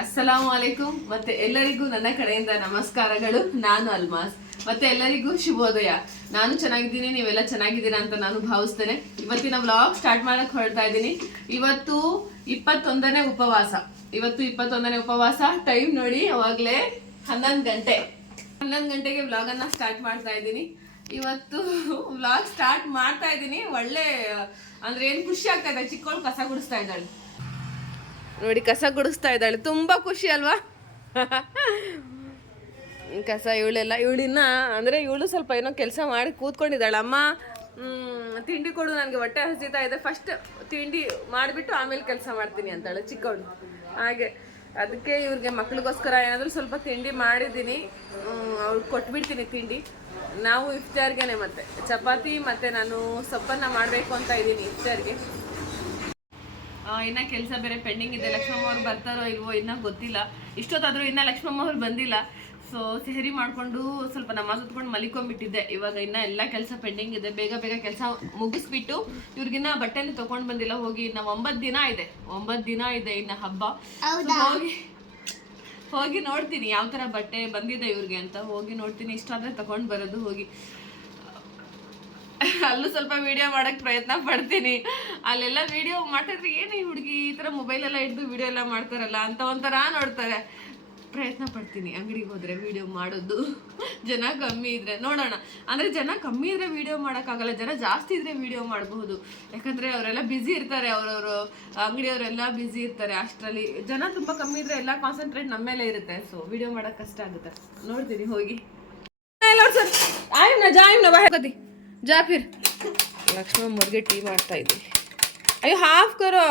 ಅಸ್ಸಲಾಮು ಅಲೈಕುಮ್ ಮತ್ತೆ ಎಲ್ಲರಿಗೂ ನನ್ನ ಕಡೆಯಿಂದ ನಮಸ್ಕಾರಗಳು. ನಾನು ಅಲ್ಮಾಸ್. ಮತ್ತೆ ಎಲ್ಲರಿಗೂ ಶುಭೋದಯ. ನಾನು ಚೆನ್ನಾಗಿದ್ದೀನಿ, ನೀವೆಲ್ಲ ಚೆನ್ನಾಗಿದ್ದೀರಾ ಅಂತ ನಾನು ಭಾವಿಸ್ತೇನೆ. ಇವತ್ತಿನ ವ್ಲಾಗ್ ಸ್ಟಾರ್ಟ್ ಮಾಡಕ್ ಹೊರಡ್ತಾ ಇದ್ದೀನಿ. ಇವತ್ತು ಇಪ್ಪತ್ತೊಂದನೇ ಉಪವಾಸ. ಇವತ್ತು ಇಪ್ಪತ್ತೊಂದನೇ ಉಪವಾಸ. ಟೈಮ್ ನೋಡಿ, ಅವಾಗಲೇ ಹನ್ನೊಂದು ಗಂಟೆ. ಹನ್ನೊಂದು ಗಂಟೆಗೆ ವ್ಲಾಗ್ ಅನ್ನ ಸ್ಟಾರ್ಟ್ ಮಾಡ್ತಾ ಇದ್ದೀನಿ. ಇವತ್ತು ವ್ಲಾಗ್ ಸ್ಟಾರ್ಟ್ ಮಾಡ್ತಾ ಇದ್ದೀನಿ. ಒಳ್ಳೆ, ಅಂದ್ರೆ ಏನ್ ಖುಷಿ ಆಗ್ತಾ ಇದೆ? ಚಿಕ್ಕವಳು ಕಸ ಗುಡಿಸ್ತಾ ಇದ್ದಾಳೆ. ನೋಡಿ, ಕಸ ಗುಡಿಸ್ತಾ ಇದ್ದಾಳೆ. ತುಂಬ ಖುಷಿ ಅಲ್ವಾ? ಕಸ, ಇವಳೆಲ್ಲ, ಇವಳಿನ್ನ, ಅಂದ್ರೆ ಇವಳು ಸ್ವಲ್ಪ ಏನೋ ಕೆಲಸ ಮಾಡಿ ಕೂತ್ಕೊಂಡಿದ್ದಾಳೆ. ಅಮ್ಮ ತಿಂಡಿ ಕೊಡು, ನನಗೆ ಹೊಟ್ಟೆ ಹಸಿತಾ ಇದೆ. ಫಸ್ಟ್ ತಿಂಡಿ ಮಾಡಿಬಿಟ್ಟು ಆಮೇಲೆ ಕೆಲಸ ಮಾಡ್ತೀನಿ ಅಂತಾಳೆ ಚಿಕ್ಕವಳು. ಹಾಗೆ, ಅದಕ್ಕೆ ಇವ್ರಿಗೆ ಮಕ್ಳಿಗೋಸ್ಕರ ಏನಾದರೂ ಸ್ವಲ್ಪ ತಿಂಡಿ ಮಾಡಿದ್ದೀನಿ. ಅವ್ಳು ಕೊಟ್ಬಿಡ್ತೀನಿ ತಿಂಡಿ. ನಾವು ಇಫ್ತಾರ್ಗೆನೆ ಮತ್ತೆ. ಚಪಾತಿ ಮತ್ತೆ ನಾನು ಸೊಪ್ಪನ್ನ ಮಾಡಬೇಕು ಅಂತ ಇದ್ದೀನಿ ಇಫ್ತಾರ್ಗೆ. ಇನ್ನ ಕೆಲಸ ಬೇರೆ ಪೆಂಡಿಂಗ್ ಇದೆ. ಲಕ್ಷ್ಮಮ್ಮ ಅವ್ರು ಬರ್ತಾರೋ ಇಲ್ವೋ ಇನ್ನ ಗೊತ್ತಿಲ್ಲ. ಇಷ್ಟೊತ್ತಾದ್ರೂ ಇನ್ನ ಲಕ್ಷ್ಮಮ್ಮ ಅವ್ರು ಬಂದಿಲ್ಲ. ಸೊ ಸೆಹರಿ ಮಾಡ್ಕೊಂಡು ಸ್ವಲ್ಪ ನಮಾಜ್ ಹೊತ್ಕೊಂಡು ಮಲಿಕೊಂಡ್ಬಿಟ್ಟಿದ್ದೆ. ಇವಾಗ ಇನ್ನ ಎಲ್ಲ ಕೆಲಸ ಪೆಂಡಿಂಗ್ ಇದೆ. ಬೇಗ ಬೇಗ ಕೆಲಸ ಮುಗಿಸ್ಬಿಟ್ಟು ಇವ್ರಿಗಿನ್ನ ಬಟ್ಟೆನ ತಗೊಂಡ್ ಬಂದಿಲ್ಲ. ಹೋಗಿ ಇನ್ನ ಒಂಬತ್ತು ದಿನ ಇದೆ. ಒಂಬತ್ತು ದಿನ ಇದೆ ಇನ್ನ ಹಬ್ಬ. ಹೋಗಿ ಹೋಗಿ ನೋಡ್ತೀನಿ ಯಾವ ತರ ಬಟ್ಟೆ ಬಂದಿದೆ ಇವ್ರಿಗೆ ಅಂತ. ಹೋಗಿ ನೋಡ್ತೀನಿ. ಇಷ್ಟ ಆದ್ರೆ ತಗೊಂಡ್ ಬರೋದು ಹೋಗಿ. ಅಲ್ಲೂ ಸ್ವಲ್ಪ ವಿಡಿಯೋ ಮಾಡಕ್ ಪ್ರಯತ್ನ ಪಡ್ತೀನಿ. ಅಲ್ಲೆಲ್ಲ ವಿಡಿಯೋ ಮಾಡ್ತಿದ್ರೆ ಏನು ಹುಡುಗಿ ಈ ಥರ ಮೊಬೈಲ್ ಎಲ್ಲ ಹಿಡಿದು ವಿಡಿಯೋ ಎಲ್ಲ ಮಾಡ್ತಾರಲ್ಲ ಅಂತ ಒಂಥರ ನೋಡ್ತಾರೆ. ಪ್ರಯತ್ನ ಪಡ್ತೀನಿ ಅಂಗಡಿಗೆ ಹೋದ್ರೆ ವಿಡಿಯೋ ಮಾಡೋದು. ಜನ ಕಮ್ಮಿ ಇದ್ರೆ, ನೋಡೋಣ. ಅಂದ್ರೆ ಜನ ಕಮ್ಮಿ ಇದ್ರೆ ವಿಡಿಯೋ ಮಾಡೋಕ್ಕಾಗಲ್ಲ, ಜನ ಜಾಸ್ತಿ ಇದ್ರೆ ವಿಡಿಯೋ ಮಾಡಬಹುದು. ಯಾಕಂದ್ರೆ ಅವರೆಲ್ಲ ಬ್ಯುಸಿ ಇರ್ತಾರೆ, ಅವರವರು ಅಂಗಡಿಯವರೆಲ್ಲ ಬ್ಯುಸಿ ಇರ್ತಾರೆ ಅಷ್ಟರಲ್ಲಿ. ಜನ ತುಂಬಾ ಕಮ್ಮಿ ಇದ್ರೆ ಎಲ್ಲ ಕಾನ್ಸಂಟ್ರೇಟ್ ನಮ್ಮ ಮೇಲೆ ಇರುತ್ತೆ. ಸೊ ವಿಡಿಯೋ ಮಾಡಕ್ ಕಷ್ಟ ಆಗುತ್ತೆ. ನೋಡ್ತೀನಿ, ಹೋಗಿ. ಜಾಫೀರ್. ಲಕ್ಷ್ಮಮ್ಮವ್ರಿಗೆ ಟೀ ಮಾಡ್ತಾ ಇದ್ದೀನಿ. ಅಯ್ಯೋ ಹಾಫ್ ಕರೋ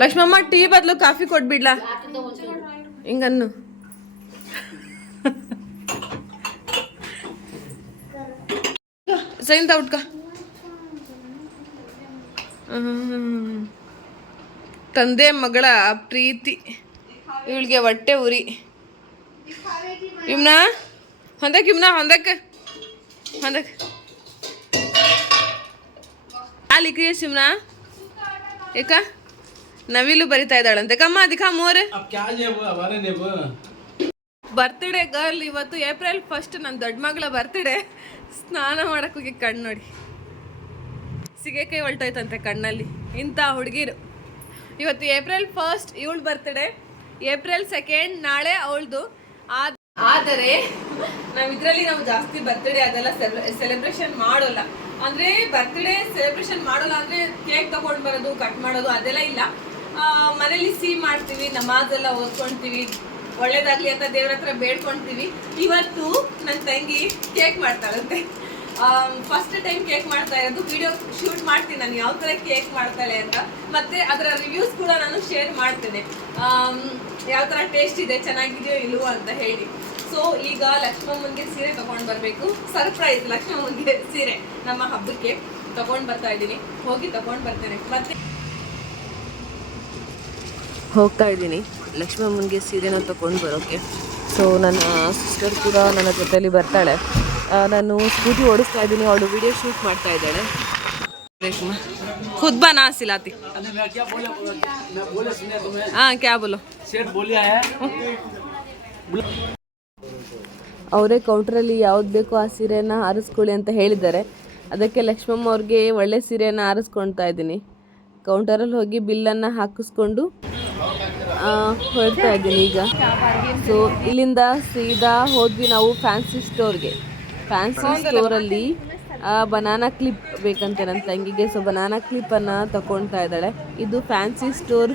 ಲಕ್ಷ್ಮಮ್ಮ, ಟೀ ಬದಲು ಕಾಫಿ ಕೊಟ್ಬಿಡ್ಲಾ? ಹಿಂಗನ್ನು. ಸೈನ್ ತಗೊಟ್ಕ ತಂದೆ ಮಗಳ ಪ್ರೀತಿ. ಇವಳಿಗೆ ಹೊಟ್ಟೆ ಉರಿ. ಯಮ್ನಾ ಹೊಂದಕ್ಕೆ ಯಮ್ನಾ ಹೊಂದಕ್ಕೆ ಹೊಂದಕ್ಕೆ ಅಲ್ಲಿಗೆ ಯಮ್ನಾ. ಏಕ ನವಿಲು ಬರಿತಾ ಇದ್ದಾಳಂತೆ. ಕಮ್ಮ ದಿಖಾ ಮೋರ್. ಬರ್ತ್ಡೇ ಗರ್ಲ್ ಇವತ್ತು ಏಪ್ರಿಲ್ ಫಸ್ಟ್ ನನ್ನ ದೊಡ್ಡ ಮಗಳ ಬರ್ತ್ಡೇ ಸ್ನಾನ ಮಾಡಕ್ಕೆ ಹೋಗಿ ಕಣ್ಣು ನೋಡಿ. ಸಿಗೆ ಕೈ ಹೊಲ್ಟೋಯ್ತಂತೆ ಕಣ್ಣಲ್ಲಿ. ಇಂಥ ಹುಡುಗಿರು. ಇವತ್ತು ಏಪ್ರಿಲ್ ಫಸ್ಟ್ ಇವಳು ಬರ್ತ್ಡೇ ಏಪ್ರಿಲ್ ಸೆಕೆಂಡ್ ನಾಳೆ ಅವಳದು. ಆದ ಆದರೆ ನಾವು ಇದರಲ್ಲಿ ನಾವು ಜಾಸ್ತಿ ಬರ್ತ್ಡೇ ಅದೆಲ್ಲ ಸೆಲೆಬ್ರೇಷನ್ ಮಾಡೋಲ್ಲ. ಅಂದ್ರೆ ಬರ್ತ್ಡೇ ಸೆಲೆಬ್ರೇಷನ್ ಮಾಡೋಲ್ಲ ಅಂದ್ರೆ ಕೇಕ್ ತಗೊಂಡ್ ಬರೋದು ಕಟ್ ಮಾಡೋದು ಅದೆಲ್ಲ ಇಲ್ಲ. ಮನೇಲಿ ಸಿ ಮಾಡ್ತೀವಿ, ನಮಾಜ್ ಎಲ್ಲ ಓದ್ಕೊಂತೀವಿ, ಒಳ್ಳೇದಾಗ್ಲಿ ಅಂತ ದೇವ್ರ ಹತ್ರ ಬೇಡ್ಕೊಂತೀವಿ. ಇವತ್ತು ನನ್ನ ತಂಗಿ ಕೇಕ್ ಮಾಡ್ತಾಳಂತೆ. ಫಸ್ಟ್ ಟೈಮ್ ಕೇಕ್ ಮಾಡ್ತಾ ಇರೋದು ವಿಡಿಯೋ ಶೂಟ್ ಮಾಡ್ತೀನಿ ನಾನು, ಯಾವ ಥರ ಕೇಕ್ ಮಾಡ್ತಾಳೆ ಅಂತ. ಮತ್ತೆ ಅದರ ರಿವ್ಯೂಸ್ ಕೂಡ ನಾನು ಶೇರ್ ಮಾಡ್ತೇನೆ. ಯಾವ ಥರ ಟೇಸ್ಟ್ ಇದೆ, ಚೆನ್ನಾಗಿದೆಯೋ ಇಲ್ವೋ ಅಂತ ಹೇಳಿ. ಸೊ ಈಗ ಲಕ್ಷ್ಮಮ್ಮನ್ಗೆ ಸೀರೆ ತಗೊಂಡ್ ಬರಬೇಕು ಸರ್ಪ್ರೈಸ್ ಲಕ್ಷ್ಮಮ್ಮನ್ಗೆ ಸೀರೆ ನಮ್ಮ ಹಬ್ಬಕ್ಕೆ ತಗೊಂಡ್ ಬರ್ತಾ ಇದ್ದೀನಿ ಹೋಗಿ ತಗೊಂಡ್ ಬರ್ತೇನೆ ಮತ್ತೆ ಹೋಗ್ತಾ ಇದ್ದೀನಿ ಲಕ್ಷ್ಮಮ್ಮನಿಗೆ ಸೀರೆನ ತಗೊಂಡು ಬರೋಕ್ಕೆ ಸೊ ನನ್ನ ಸಿಸ್ಟರ್ ಕೂಡ ನನ್ನ ಜೊತೆಯಲ್ಲಿ ಬರ್ತಾಳೆ ಆ, ನಾನು ಸ್ಕೂಟಿ ಓಡಿಸ್ತಾ ಇದ್ದೀನಿ ಅವಳು ವಿಡಿಯೋ ಶೂಟ್ ಮಾಡ್ತಾ ಇದ್ದಾಳೆ ಖುದ್ ಬಾ ನಾ ಸಿಲಾತಿ अरे मैं क्या बोले मैं बोले सुने तुम्हें ಹಾಂ ಕ್ಯಾ ಬೋಲೋ सेठ बोलिया है ಅವರೇ ಕೌಂಟ್ರಲ್ಲಿ ಯಾವ್ದು ಬೇಕೋ ಆ ಸೀರೆಯನ್ನು ಆರಿಸ್ಕೊಳ್ಳಿ ಅಂತ ಹೇಳಿದ್ದಾರೆ. ಅದಕ್ಕೆ ಲಕ್ಷ್ಮಮ್ಮ ಅವ್ರಿಗೆ ಒಳ್ಳೆ ಸೀರೆಯನ್ನು ಆರಿಸ್ಕೊಳ್ತಾ ಇದ್ದೀನಿ. ಕೌಂಟರಲ್ಲಿ ಹೋಗಿ ಬಿಲ್ಲನ್ನು ಹಾಕಿಸ್ಕೊಂಡು ಹೊರಡ್ತಾ ಇದ್ದೀನಿ ಈಗ. ಸೊ ಇಲ್ಲಿಂದ ಸೀದಾ ಹೋದ್ವಿ ನಾವು ಫ್ಯಾನ್ಸಿ ಸ್ಟೋರ್ಗೆ ಫ್ಯಾನ್ಸಿ ಸ್ಟೋರಲ್ಲಿ ಬನಾನಾ ಕ್ಲಿಪ್ ಬೇಕಂತೆ ನನ್ನ ತಂಗಿಗೆ. ಸೊ ಬನಾನಾ ಕ್ಲಿಪ್ಪನ್ನು ತಗೊಳ್ತಾ ಇದ್ದಾಳೆ. ಇದು ಫ್ಯಾನ್ಸಿ ಸ್ಟೋರ್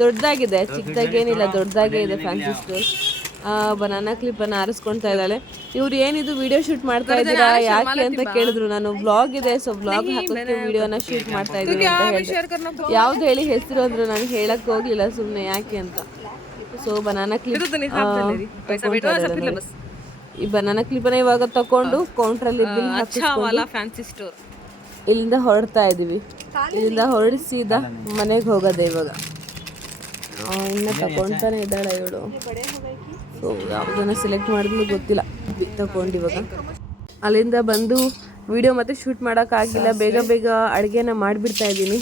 ದೊಡ್ಡದಾಗಿದೆ, ಚಿಕ್ಕದಾಗೇನಿಲ್ಲ, ದೊಡ್ಡದಾಗೇ ಇದೆ ಫ್ಯಾನ್ಸಿ ಸ್ಟೋರ್ ಬನಾನಾ ಕ್ಲಿಪ್ ಅನ್ನ ಆರಿಸ್ಕೊಳ್ತಾ ಇದ್ದಾಳೆ. ಇವ್ರು ಏನಿದು ವಿಡಿಯೋ ಶೂಟ್ ಮಾಡ್ತಾ ಇದ್ದೀರಾ? ಯಾಕೆ ಅಂತ ಕೇಳಿದ್ರು ನಾನು. ಬ್ಲಾಗ್ ಇದೆ ಸೊ ಬ್ಲಾಗ್ ಹಾಕೋಕೆ ವಿಡಿಯೋನ ಶೂಟ್ ಮಾಡ್ತಾ ಇದ್ದೀನಿ ಅಂತ ಹೇಳಿ ಯಾವ್ದು ಹೇಳಿ ಹೆಸರು ಅಂದ್ರು ನಾನು ಹೇಳಕ್ ಹೋಗ್ಲಿಲ್ಲ ಸುಮ್ನೆ ಯಾಕೆ ಅಂತ. ಸೊ ಬನಾನಾ ಕ್ಲಿಪ್ ಈ ಬನಾನಾ ಕ್ಲಿಪ್ ಅನ್ನ ಇವಾಗ ತಕೊಂಡು ಕೌಂಟ್ರಲ್ಲಿ ಫ್ಯಾನ್ಸಿ ಸ್ಟೋರ್ ಇಲ್ಲಿಂದ ಹೊರಡ್ತಾ ಇದೀವಿ. ಇಲ್ಲಿಂದ ಹೊರಡಿಸಿದ ಸೀದಾ ಮನೆಗೆ ಹೋಗೋದೆ ಇವಾಗ. ಇನ್ನ ತಕೊಂತಾನೆ ಇದ್ದಾಳೆ ಇವಳು. ಸೊ ಯಾವುದನ್ನು ಸೆಲೆಕ್ಟ್ ಮಾಡಿದ್ಲು ಗೊತ್ತಿಲ್ಲ. ತಗೊಂಡು ಇವಾಗ. ಅಲ್ಲಿಂದ ಬಂದು ವಿಡಿಯೋ ಮತ್ತೆ ಶೂಟ್ ಮಾಡೋಕ್ಕಾಗಿಲ್ಲ ಬೇಗ ಬೇಗ ಅಡುಗೆನ ಮಾಡಿಬಿಡ್ತಾ ಇದ್ದೀನಿ.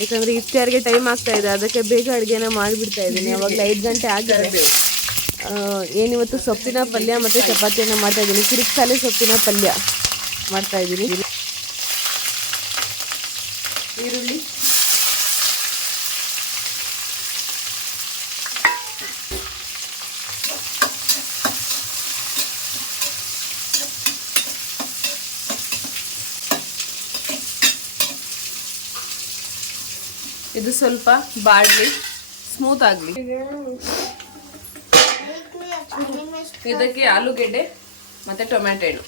ಯಾಕಂದ್ರೆ ಯಾರಿಗೆ ಟೈಮ್ ಆಗ್ತಾ ಇದೆ. ಅದಕ್ಕೆ ಬೇಗ ಅಡುಗೆನ ಮಾಡಿಬಿಡ್ತಾ ಇದ್ದೀನಿ. ಅವಾಗ ಐದು ಗಂಟೆ ಆಗಿದೆ. ಏನಿವತ್ತು ಸೊಪ್ಪಿನ ಪಲ್ಯ ಮತ್ತು ಚಪಾತಿಯನ್ನು ಮಾಡ್ತಾಯಿದ್ದೀನಿ ಕಿರಿಕ್ಸಾಲೆ ಸೊಪ್ಪಿನ ಪಲ್ಯ ಮಾಡ್ತಾ ಇದ್ದೀನಿ ಈರುಳ್ಳಿ ಇದು ಸ್ವಲ್ಪ ಬಾಡ್ಲಿ ಸ್ಮೂತ್ ಆಗಲಿ. ಇದಕ್ಕೆ ಆಲೂಗೆಡ್ಡೆ ಮತ್ತು ಟೊಮ್ಯಾಟೊ ಹಣ್ಣು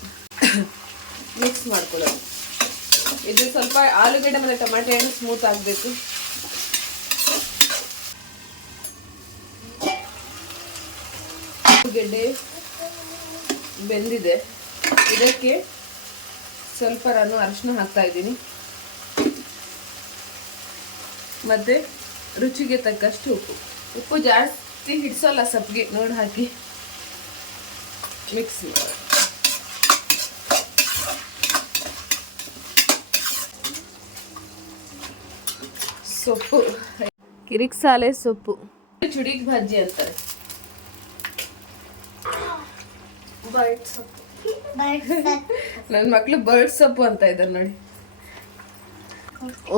ಮಿಕ್ಸ್ ಮಾಡ್ಕೊಳ್ಳೋದು. ಇದು ಸ್ವಲ್ಪ ಆಲೂಗೆಡ್ಡೆ ಮತ್ತೆ ಟೊಮ್ಯಾಟೊ ಹಣ್ಣು ಸ್ಮೂತ್ ಆಗಬೇಕು. ಆಲೂಗೆಡ್ಡೆ ಬೆಂದಿದೆ. ಇದಕ್ಕೆ ಸ್ವಲ್ಪ ನಾನು ಅರಿಶಿನ ಹಾಕ್ತಾ ಇದ್ದೀನಿ. ಮತ್ತೆ ರುಚಿಗೆ ತಕ್ಕಷ್ಟು ಉಪ್ಪು. ಉಪ್ಪು ಜಾಸ್ತಿ ಹಿಡ್ಸೋಲ್ಲ ಸಬ್ಗೆ ನೋಡಿ ಹಾಕಿ ಮಿಕ್ಸ್ ಮಾಡಿ. ಸೊಪ್ಪು. ಕಿರಿಕ್ಸಾಲೆ ಸೊಪ್ಪು. ಚುಡಿಗ್ ಭಾಜಿ ಅಂತಾರೆ. ನನ್ನ ಮಕ್ಳು ಬರ್ಡ್ ಸೊಪ್ಪು ಅಂತ ಇದ್ದಾರೆ ನೋಡಿ.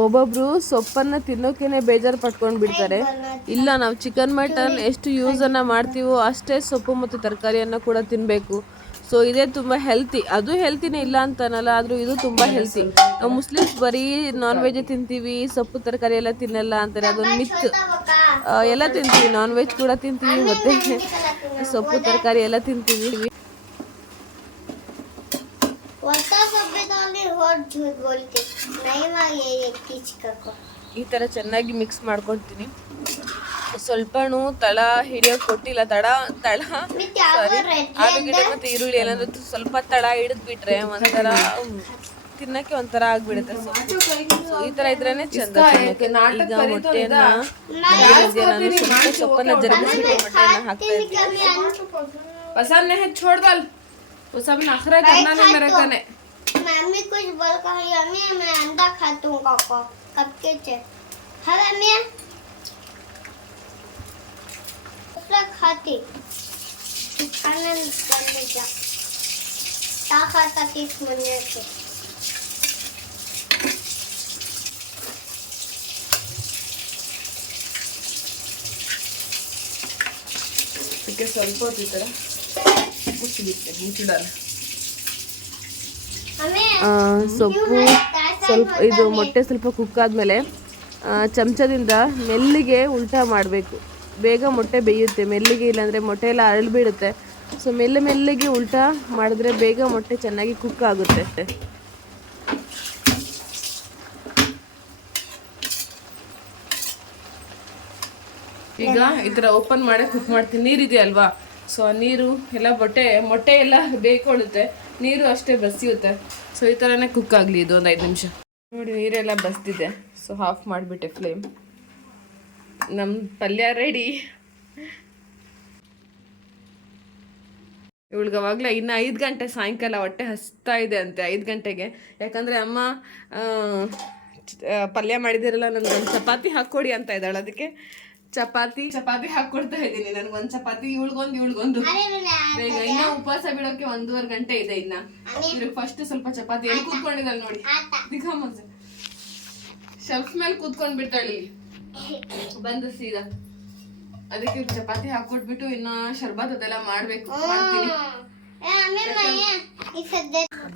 ಒಬ್ಬೊಬ್ರು ಸೊಪ್ಪನ್ನ ತಿನ್ನೋಕೆನೆ ಬೇಜಾರು ಪಟ್ಕೊಂಡು ಬಿಡ್ತಾರೆ. ಇಲ್ಲ, ನಾವು ಚಿಕನ್ ಮಟನ್ ಎಷ್ಟು ಯೂಸ್ ಅನ್ನ ಮಾಡ್ತೀವೋ ಅಷ್ಟೇ ಸೊಪ್ಪು ಮತ್ತು ತರಕಾರಿಯನ್ನ ಕೂಡ ತಿನ್ನಬೇಕು ಸೊ ಇದೇ ತುಂಬ ಹೆಲ್ತಿ ಅದು ಹೆಲ್ತಿನೇ ಇಲ್ಲ ಅಂತನಲ್ಲ, ಆದರೂ ಇದು ತುಂಬ ಹೆಲ್ತಿ ನಾವು ಮುಸ್ಲಿಮ್ಸ್ ಬರೀ ನಾನ್ ವೆಜ್ ತಿಂತೀವಿ, ಸೊಪ್ಪು, ತರಕಾರಿ ಎಲ್ಲ ತಿನ್ನಲ್ಲ ಅಂತಾರೆ. ಅದೊಂದು ಮಿತ್ ಎಲ್ಲ ತಿಂತೀವಿ ನಾನ್ ವೆಜ್ ಕೂಡ ತಿಂತೀವಿ, ಮತ್ತೆ ಸೊಪ್ಪು, ತರಕಾರಿ ಎಲ್ಲ ತಿಂತೀವಿ. होता सब डाले और झूठ बोल के नहीं मांगे ये कीच को ಈ ಥರ ಚೆನ್ನಾಗಿ ಮಿಕ್ಸ್ ಮಾಡ್ಕೊಳ್ತೀನಿ ಸ್ವಲ್ಪನೂ ತಳ ಹಿಡಿಯೋಕೆ ಕೊಟ್ಟಿಲ್ಲ ತಡ ತಳ ಸಾರಿ ಆಲೂಗೆಡ್ಡೆ ಮತ್ತೆ ಈರುಳ್ಳಿ ಏನಾದ್ರು ಸ್ವಲ್ಪ ತಳ ಹಿಡಿದ್ ಬಿಟ್ರೆ ಒಂಥರ ಹ್ಮ್, ತಿನ್ನಕ್ಕೆ ಒಂಥರ ಆಗ್ಬಿಡುತ್ತೆ ಸೊ ಈ ತರ ಇದ್ರೇನೆ ಚಂದ ತಿನ್ನೋಕೆ. ಈಗ ಮೊಟ್ಟೆಯನ್ನ ಮಧ್ಯೆ ನಾನು ಸ್ವಲ್ಪ ಸೊಪ್ಪನ್ನ ಜರುಗಿಸ್ಬಿಟ್ಟು ಮೊಟ್ಟೆಯನ್ನ ಹಾಕ್ತಾ ಇದ್ದೀನಿ पसंद नहीं है छोड़ दल वो सब नखरा करना नहीं मेरे कने मम्मी कुछ बोल कही अम्मी मैं अंडा खाती हूँ काको कब के चे हवे मैं दूसरा खाती आनंद करने जा क्या खाता तीस मिनट से ಇದಕ್ಕೆ ಸ್ವಲ್ಪ ಹೊತ್ತು ಈ ಥರ ಮುಚ್ಚಿಬಿಟ್ಟೆ ಮುಚ್ಚಿಡಲ್ಲ हमें ಸೊಪ್ಪು ಸ್ವಲ್ಪ ಇದು ಮೊಟ್ಟೆ ಸ್ವಲ್ಪ ಕುಕ್ ಆದಮೇಲೆ ಚಮಚದಿಂದ ಮೆಲ್ಲಿಗೆ ಉಲ್ಟಾ ಮಾಡಬೇಕು. ಬೇಗ ಮೊಟ್ಟೆ ಬೇಯುತ್ತೆ. ಮೆಲ್ಲಿಗೆ ಇಲ್ಲಾಂದರೆ ಮೊಟ್ಟೆ ಎಲ್ಲ ಅರಳ್ಬಿಡುತ್ತೆ. ಸೊ ಮೆಲ್ಲ ಮೆಲ್ಲಿಗೆ ಉಲ್ಟಾ ಮಾಡಿದ್ರೆ ಬೇಗ ಮೊಟ್ಟೆ ಚೆನ್ನಾಗಿ ಕುಕ್ ಆಗುತ್ತೆ. ಈಗ ಈ ಥರ ಓಪನ್ ಮಾಡಿ ಕುಕ್ ಮಾಡ್ತೀನಿ. ನೀರಿದೆ ಅಲ್ವಾ ಸೊ ನೀರು ಎಲ್ಲ ಮೊಟ್ಟೆ ಮೊಟ್ಟೆ ಎಲ್ಲ ಬೇಯ್ಕೊಳ್ಳುತ್ತೆ ನೀರು ಅಷ್ಟೇ ಬಸಿಯುತ್ತೆ. ಸೊ ಈ ಥರನೇ ಕುಕ್ ಆಗಲಿ ಇದು ಒಂದು ಐದು ನಿಮಿಷ. ನೋಡಿ, ನೀರೆಲ್ಲ ಬಸ್ತಿದೆ ಸೊ ಹಾಫ್ ಮಾಡಿಬಿಟ್ಟೆ ಫ್ಲೇಮ್ ನಮ್ಮ ಪಲ್ಯ ರೆಡಿ ಇವಳಿಗೆ ಅವಾಗಲೇ ಇನ್ನು ಐದು ಗಂಟೆ ಸಾಯಂಕಾಲ ಹೊಟ್ಟೆ ಹಸ್ತಾ ಇದೆ ಅಂತೆ, ಐದು ಗಂಟೆಗೆ. ಯಾಕಂದರೆ ಅಮ್ಮ ಪಲ್ಯ ಮಾಡಿದಿರಲ್ಲ ನನಗೊಂದು ಚಪಾತಿ ಹಾಕ್ಕೊಡಿ ಅಂತ ಇದ್ದಾಳೆ. ಅದಕ್ಕೆ ಚಪಾತಿ? ಚಪಾತಿ ಹಾಕೊಡ್ತಾ ಇದ್ದೀನಿ ನನ್ಗೊಂದ್ ಚಪಾತಿ ಇವಳ್ಗೊಂದು ಇವಳ್ಗೊಂದು. ಬೇಗ ಇನ್ನ ಉಪವಾಸ ಬಿಡೋಕೆ ಒಂದೂವರೆ ಗಂಟೆ ಇದೆ ಇನ್ನ. ಇವ್ರಿಗೆ ಫಸ್ಟ್ ಸ್ವಲ್ಪ ಚಪಾತಿ. ಎಲ್ಲಿ ಕೂತ್ಕೊಂಡಿದ್ದಾಳೆ ನೋಡಿ. ದಿಗಮ್ಮ ಶೆಲ್ಫ್ ಮೇಲೆ ಕೂತ್ಕೊಂಡ್ ಬಿಡ್ತಾಳೆ ಇಲ್ಲಿ. ಬಂದು ಸೀದಾ. ಅದಕ್ಕೆ ಚಪಾತಿ ಹಾಕೊಟ್ಬಿಟ್ಟು ಇನ್ನ ಶರ್ಬತ್ ಅದೆಲ್ಲ ಮಾಡ್ಬೇಕು. ಮಾಡ್ತೀನಿ.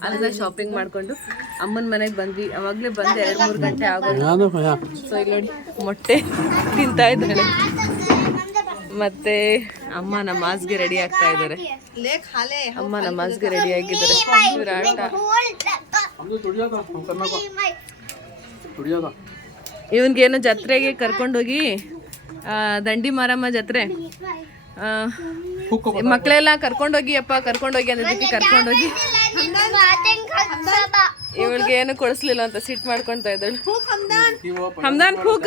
ಅಲ್ಲ ಶಾಪಿಂಗ್ ಮಾಡ್ಕೊಂಡು ಅಮ್ಮನ ಮನೆಗೆ ಬಂದ್ವಿ. ಅವಾಗ್ಲೇ ಬಂದು ಎರಡು ಮೂರು ಗಂಟೆ ಆಗೋದು. ಸೊ ಇಲ್ಲಿ ಮೊಟ್ಟೆ ತಿಂತಾ ಇದ್ದಾಳೆ ಮತ್ತೆ ಅಮ್ಮ ನಮಾಜ್ಗೆ ರೆಡಿ ಆಗ್ತಾ ಇದ್ದಾರೆ. ಅಮ್ಮ ನಮಾಜ್ಗೆ ರೆಡಿ ಆಗಿದ್ದಾರೆ. ಏನೋ ಜಾತ್ರೆಗೆ ಕರ್ಕೊಂಡೋಗಿ ದಂಡಿ ಮಾರಮ್ಮ ಜಾತ್ರೆ. ಮಕ್ಕಳೆಲ್ಲ ಕರ್ಕೊಂಡೋಗಿಯಪ್ಪ ಕರ್ಕೊಂಡೋಗಿ ಅನ್ನೋದಕ್ಕೆ ಕರ್ಕೊಂಡೋಗಿ ಇವಳಿಗೆ ಏನು ಕೊಡಿಸ್ಲಿಲ್ಲ ಅಂತ ಸಿಟ್ ಮಾಡ್ಕೊಂತ ಇದ್ದಾಳು. ಹಮ್ದಾನ್. ಫೂಕ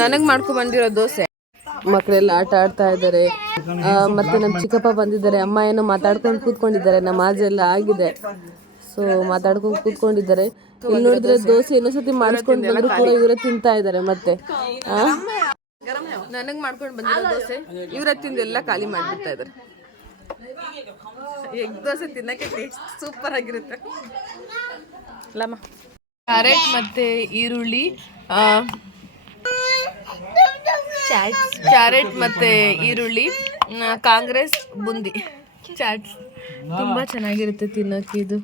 ನನಗ್ ಮಾಡ್ಕೊ ಬಂದಿರೋ ದೋಸೆ. ಮಕ್ಕಳೆಲ್ಲ ಆಟ ಆಡ್ತಾ ಇದ್ದಾರೆ. ಆ, ಮತ್ತೆ ನಮ್ಮ ಚಿಕ್ಕಪ್ಪ ಬಂದಿದ್ದಾರೆ. ಅಮ್ಮ ಏನೋ ಮಾತಾಡ್ಕೊಂಡು ಕೂತ್ಕೊಂಡಿದ್ದಾರೆ. ನಮಾಜ್ ಎಲ್ಲ ಆಗಿದೆ. ಸೊ ಮಾತಾಡ್ಕೊಂಡು ಕೂತ್ಕೊಂಡಿದ್ದಾರೆ. ಇಲ್ಲಿ ನೋಡಿದ್ರೆ ದೋಸೆ ಇನ್ನೊಂದ್ಸತಿ ಮಾಡಿಸ್ಕೊಂಡು ಬಂದ್ರು ಕೂಡ ಇವರೇ ತಿಂತಾ ಇದ್ದಾರೆ ಮತ್ತೆ. ನನಗೆ ಮಾಡ್ಕೊಂಡು ಬಂದಿರೋ ದೋಸೆ ಇವರ ತಿಂದು ಎಲ್ಲ ಖಾಲಿ ಮಾಡಿಬಿಡ್ತಾ ಇದ್ದಾರೆ. ಎಗ್ ದೋಸೆ ತಿನ್ನಕ್ಕೆ ಟೇಸ್ಟ್ ಸೂಪರ್ ಆಗಿರುತ್ತೆ. ಕ್ಯಾರೆಟ್ ಮತ್ತೆ ಈರುಳ್ಳಿ ಆ, ಕ್ಯಾರೆಟ್ ಮತ್ತೆ ಈರುಳ್ಳಿ ಕಾಂಗ್ರೆಸ್ ಬುಂದಿ. ಚಾಟ್ಸ್ ತುಂಬಾ ಚೆನ್ನಾಗಿರುತ್ತೆ ತಿನ್ನೋಕೆ ಇದು.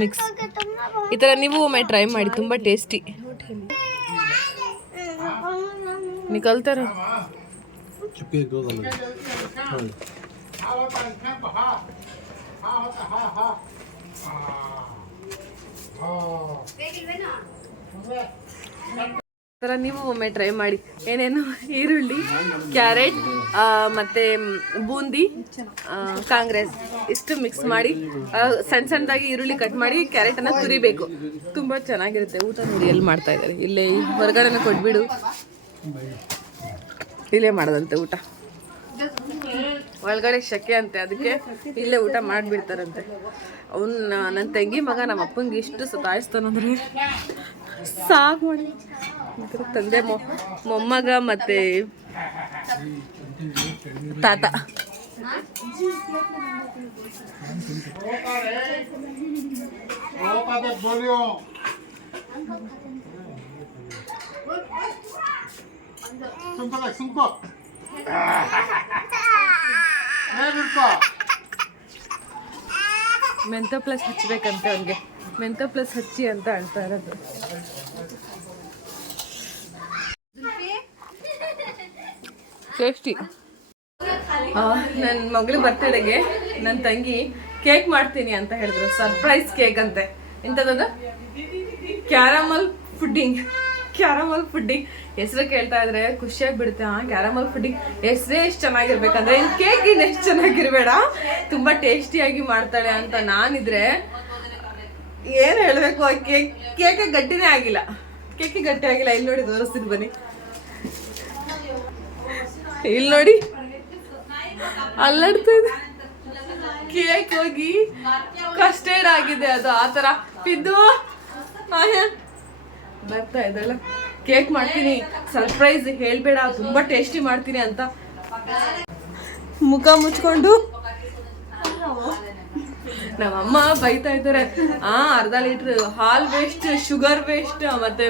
ಮಿಕ್ಸ್ ಈ ಥರ ನೀವು ಒಮ್ಮೆ ಟ್ರೈ ಮಾಡಿ ತುಂಬಾ ಟೇಸ್ಟಿ ನಿಕಲ್ತಾರ ಥರ ನೀವು ಒಮ್ಮೆ ಟ್ರೈ ಮಾಡಿ. ಏನೇನು ಈರುಳ್ಳಿ ಕ್ಯಾರೆಟ್ ಮತ್ತು ಬೂಂದಿ ಕಾಂಗ್ರೆಸ್ ಇಷ್ಟು ಮಿಕ್ಸ್ ಮಾಡಿ ಸಣ್ಣ ಸಣ್ಣದಾಗಿ ಈರುಳ್ಳಿ ಕಟ್ ಮಾಡಿ ಕ್ಯಾರೆಟನ್ನು ತುರಿಬೇಕು. ತುಂಬ ಚೆನ್ನಾಗಿರುತ್ತೆ. ಊಟ ನೋಡಿ ಎಲ್ಲಿ ಮಾಡ್ತಾ ಇದ್ದಾರೆ. ಇಲ್ಲೇ ಹೊರಗಡೆನ ಕೊಟ್ಬಿಡು. ಇಲ್ಲೇ ಮಾಡೋದಂತೆ ಊಟ. ಒಳಗಡೆ ಶಕೆ ಅಂತೆ. ಅದಕ್ಕೆ ಇಲ್ಲೇ ಊಟ ಮಾಡಿಬಿಡ್ತಾರಂತೆ. ಅವ್ನ ನನ್ನ ತಂಗಿ ಮಗ ನಮ್ಮ ಅಪ್ಪಂಗೆ ಇಷ್ಟು ಸತಾಯಿಸ್ತಾನಂದ್ರೆ ಸಾಕು. ಮಾಡಿ ತಂದೆ ಮೊಮ್ಮಗ ಮತ್ತೆ ತಾತ. ಮೆಂತೋ ಪ್ಲಸ್ ಹಚ್ಬೇಕಂತೆ ಅವ್ನಿಗೆ. ಮೆಂತೋ ಪ್ಲಸ್ ಹಚ್ಚಿ ಅಂತ ಹೇಳ್ತಾ ಇರೋದು. ಟೇಸ್ಟಿ ನನ್ನ ಮಗಳ ಬರ್ತಡೆಗೆ ನನ್ನ ತಂಗಿ ಕೇಕ್ ಮಾಡ್ತೀನಿ ಅಂತ ಹೇಳಿದ್ರು ಸರ್ಪ್ರೈಸ್ ಕೇಕ್ ಅಂತೆ. ಎಂಥದ್ದು ಕ್ಯಾರಮಲ್ ಫುಡ್ಡಿಂಗ್ ಕ್ಯಾರಮಲ್ ಫುಡ್ಡಿಂಗ್. ಹೆಸರು ಕೇಳ್ತಾ ಇದ್ರೆ ಖುಷಿಯಾಗಿ ಬಿಡುತ್ತೆ ಹಾ ಕ್ಯಾರಮಲ್ ಫುಡ್ಡಿಂಗ್ ಹೆಸರೇ ಎಷ್ಟು ಚೆನ್ನಾಗಿರ್ಬೇಕಂದ್ರೆ ಇನ್ನು ಕೇಕ್ ಇನ್ನು ಎಷ್ಟು ಚೆನ್ನಾಗಿರ್ಬೇಡ, ತುಂಬ ಟೇಸ್ಟಿಯಾಗಿ ಮಾಡ್ತಾಳೆ ಅಂತ ನಾನಿದ್ರೆ ಏನು ಹೇಳಬೇಕು, ಆ ಕೇಕ್ ಕೇಕ್ ಗಟ್ಟಿನೇ ಆಗಿಲ್ಲ. ಕೇಕ್ ಗಟ್ಟಿ ಆಗಿಲ್ಲ, ಇಲ್ಲಿ ನೋಡಿ ತೋರಿಸ್ತೀನಿ ಬನ್ನಿ. ಇಲ್ಲಿ ನೋಡಿ. ಅಲ್ಲಾಡ್ತಾ ಇದೆ. ಕೇಕ್ ಹೋಗಿ ಕಸ್ಟರ್ಡ್ ಆಗಿದೆ ಅದು, ಆ ಥರ. ಆಯಾ. ಬರ್ತಾ ಇದ್ದಲ್ಲ ಕೇಕ್ ಮಾಡ್ತೀನಿ. ಸರ್ಪ್ರೈಸ್ ಹೇಳ್ಬೇಡ, ತುಂಬಾ ಟೇಸ್ಟಿ ಮಾಡ್ತೀನಿ ಅಂತ. ಮುಖ ಮುಚ್ಕೊಂಡು. ನಮ್ಮಮ್ಮ ಬೈತಾ ಇದ್ದಾರೆ. ಆ, ಅರ್ಧ ಲೀಟ್ರ್ ಹಾಲ್ ವೇಸ್ಟ್ ಶುಗರ್ ವೇಸ್ಟ್ ಮತ್ತೆ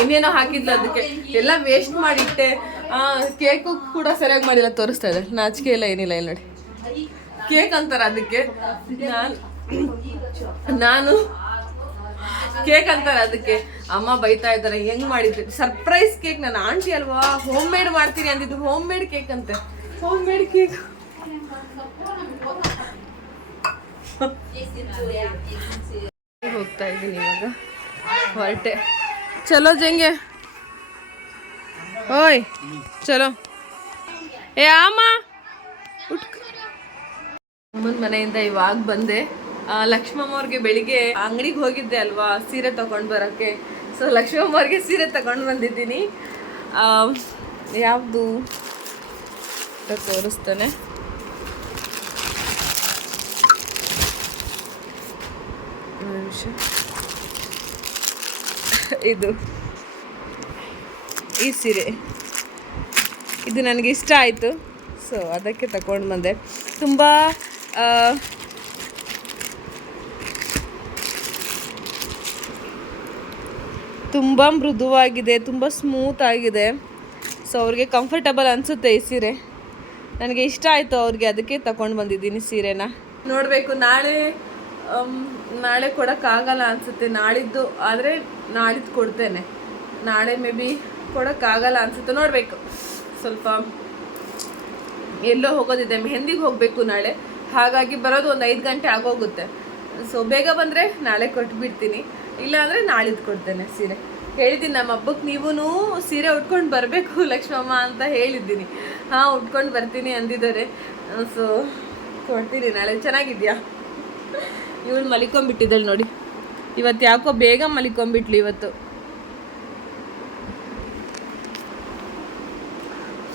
ಇನ್ನೇನೋ ಹಾಕಿದ್ಲು ಅದಕ್ಕೆ. ಎಲ್ಲ ವೇಸ್ಟ್ ಮಾಡಿಟ್ಟೆ. ಕೇಕು ಕೂಡ ಸರಿಯಾಗಿ ಮಾಡಿಲ್ಲ ತೋರಿಸ್ತಾ ಇದೆ ನಾಚಿಕೆ ಇಲ್ಲ, ಏನಿಲ್ಲ, ಇಲ್ಲಿ ನೋಡಿ. ಕೇಕ್ ಅಂತಾರ ಅದಕ್ಕೆ. ನಾನು ನಾನು ಕೇಕ್ ಅಂತಾರೆ ಅದಕ್ಕೆ. ಅಮ್ಮ ಬೈತಾ ಇದ್ದಾರೆ, ಹೆಂಗ್ ಮಾಡಿದ್ರಿ? ಸರ್ಪ್ರೈಸ್ ಕೇಕ್ ನನ್ನ ಆಂಟಿ ಅಲ್ವಾ? ಹೋಮ್ ಮೇಡ್ ಮಾಡ್ತೀನಿ ಅಂದಿದ್ದು ಹೋಮ್ ಮೇಡ್ ಕೇಕ್ ಅಂತೆ. ಹೋಮ್ ಮೇಡ್ ಕೇಕ್ ಹೋಗ್ತಾ ಇದ್ದೀನಿ ಇವಾಗ. ಹೊರಟೆ. ಚಲೋ ಜಂಗೆ. ಓಯ್, ಚಲೋ. ಏ, ಆಮ. ಅಮ್ಮನ ಮನೆಯಿಂದ ಇವಾಗ ಬಂದೆ. ಲಕ್ಷ್ಮಮ್ಮ ಅವ್ರಿಗೆ ಬೆಳಿಗ್ಗೆ ಅಂಗಡಿಗೆ ಹೋಗಿದ್ದೆ ಅಲ್ವಾ, ಸೀರೆ ತಗೊಂಡು ಬರೋಕ್ಕೆ. ಸೊ ಲಕ್ಷ್ಮಮ್ಮ ಅವ್ರಿಗೆ ಸೀರೆ ತಗೊಂಡು ಬಂದಿದ್ದೀನಿ. ಯಾವುದು? ತೋರಿಸ್ತಾನೆ. ಇದು. ಈ ಸೀರೆ. ಇದು ನನಗೆ ಇಷ್ಟ ಆಯಿತು. ಸೊ ಅದಕ್ಕೆ ತಗೊಂಡು ಬಂದೆ. ತುಂಬ ತುಂಬ ಮೃದುವಾಗಿದೆ, ತುಂಬ ಸ್ಮೂತ್ ಆಗಿದೆ. ಸೊ ಅವ್ರಿಗೆ ಕಂಫರ್ಟಬಲ್ ಅನಿಸುತ್ತೆ ಈ ಸೀರೆ. ನನಗೆ ಇಷ್ಟ ಆಯಿತು ಅವ್ರಿಗೆ, ಅದಕ್ಕೆ ತಗೊಂಡು ಬಂದಿದ್ದೀನಿ ಸೀರೆನ. ನೋಡಬೇಕು, ನಾಳೆ ನಾಳೆ ಕೊಡೋಕ್ಕಾಗಲ್ಲ ಅನಿಸುತ್ತೆ. ನಾಳಿದ್ದು, ಆದರೆ ನಾಳಿದ್ದು ಕೊಡ್ತೇನೆ. ನಾಳೆ ಮೇ ಬಿ ಕೊಡೋಕ್ಕಾಗಲ್ಲ ಅನಿಸುತ್ತೆ. ನೋಡಬೇಕು. ಸ್ವಲ್ಪ ಎಲ್ಲೋ ಹೋಗೋದಿದೆ, ಮೆಹಂದಿಗೆ ಹೋಗಬೇಕು ನಾಳೆ. ಹಾಗಾಗಿ ಬರೋದು ಒಂದು ಐದು ಗಂಟೆ ಆಗೋಗುತ್ತೆ. ಸೊ ಬೇಗ ಬಂದರೆ ನಾಳೆ ಕೊಟ್ಬಿಡ್ತೀನಿ. ಇಲ್ಲಾಂದರೆ ನಾಳಿದ್ದು ಕೊಡ್ತೇನೆ ಸೀರೆ. ಹೇಳಿದ್ದೀನಿ ನಮ್ಮ ಹಬ್ಬಕ್ಕೆ ನೀವೂ ಸೀರೆ ಉಟ್ಕೊಂಡು ಬರಬೇಕು ಲಕ್ಷ್ಮಮ್ಮ ಅಂತ ಹೇಳಿದ್ದೀನಿ. ಹಾಂ, ಉಟ್ಕೊಂಡು ಬರ್ತೀನಿ ಅಂದಿದ್ದಾರೆ. ಸೊ ಕೊಡ್ತೀನಿ ನಾಳೆ. ಚೆನ್ನಾಗಿದೆಯಾ? ಇವಳು ಮಲಿಕೊಂಬಿಟ್ಟಿದ್ದಾಳೆ ನೋಡಿ. ಇವತ್ತು ಯಾಕೋ ಬೇಗ ಮಲಿಕೊಂಬಿಟ್ಲು ಇವತ್ತು.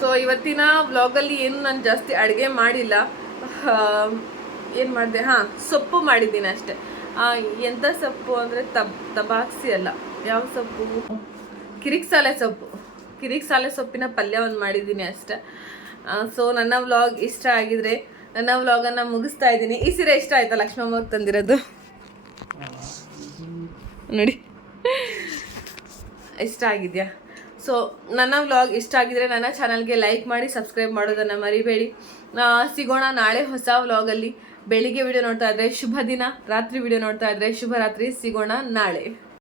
ಸೊ ಇವತ್ತಿನ ವ್ಲಾಗಲ್ಲಿ ಏನು ನಾನು ಜಾಸ್ತಿ ಅಡುಗೆ ಮಾಡಿಲ್ಲ. ಏನು ಮಾಡಿದೆ? ಹಾಂ, ಸೊಪ್ಪು ಮಾಡಿದ್ದೀನಿ ಅಷ್ಟೇ. ಎಂಥ ಸೊಪ್ಪು ಅಂದರೆ ತಬ್, ತಬಾಕ್ಸಿ ಅಲ್ಲ. ಯಾವ ಸೊಪ್ಪು? ಕಿರಿಕ್ಸಾಲೆ ಸೊಪ್ಪು. ಕಿರಿಕ್ಸಾಲೆ ಸೊಪ್ಪಿನ ಪಲ್ಯ ಒಂದು ಮಾಡಿದ್ದೀನಿ ಅಷ್ಟೆ. ಸೊ ನನ್ನ ವ್ಲಾಗ್ ಇಷ್ಟ ಆಗಿದರೆ ನನ್ನ ವ್ಲಾಗನ್ನು ಮುಗಿಸ್ತಾ ಇದ್ದೀನಿ. ಈ ಸೀರೆ ಇಷ್ಟ ಆಯ್ತಾ ಲಕ್ಷ್ಮಮ್ಮ ತಂದಿರೋದು? ನೋಡಿ. ಇಷ್ಟ ಆಗಿದೆಯಾ? ಸೊ ನನ್ನ ವ್ಲಾಗ್ ಇಷ್ಟ ಆಗಿದ್ರೆ ನನ್ನ ಚಾನಲ್ಗೆ ಲೈಕ್ ಮಾಡಿ ಸಬ್ಸ್ಕ್ರೈಬ್ ಮಾಡೋದನ್ನು ಮರಿಬೇಡಿ. ಸಿಗೋಣ ನಾಳೆ ಹೊಸ ವ್ಲಾಗಲ್ಲಿ ಬೆಳಿಗ್ಗೆ ವಿಡಿಯೋ ನೋಡ್ತಾ ಇದ್ರೆ ಶುಭ ದಿನ, ರಾತ್ರಿ ವಿಡಿಯೋ ನೋಡ್ತಾ ಇದ್ರೆ ಶುಭ ರಾತ್ರಿ. ಸಿಗೋಣ ನಾಳೆ.